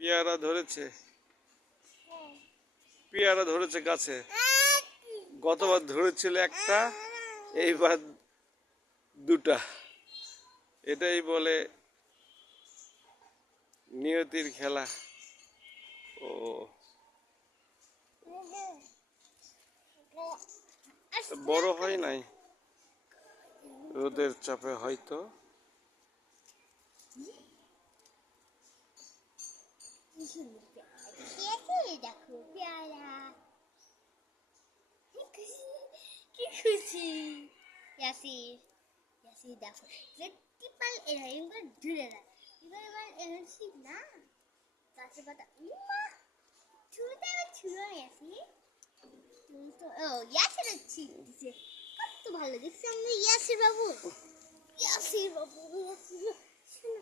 পেয়ারা ধরেছে, পেয়ারা ধরেছে গাছে। গতবার ধরেছিল একটা, এইবার দুটা। এটাই বলে নিয়তির খেলা। ও বড় হয় নাই, রোদের চাপে হয়তো। দেখো পেয়ারা, কি খুশি ইয়াসির। ইয়াসির দেখো টিপাল এবার ধরে না, এবার এনেছি না গাছের পাতা। ছুঁতে এবার ছুঁড়ো ইয়াসির, তুমি তো ও ইয়াসির দিছে। কত ভালো দেখছি আমরা ইয়াসির বাবু, ইয়াসির বাবু, ইয়াসির শোনো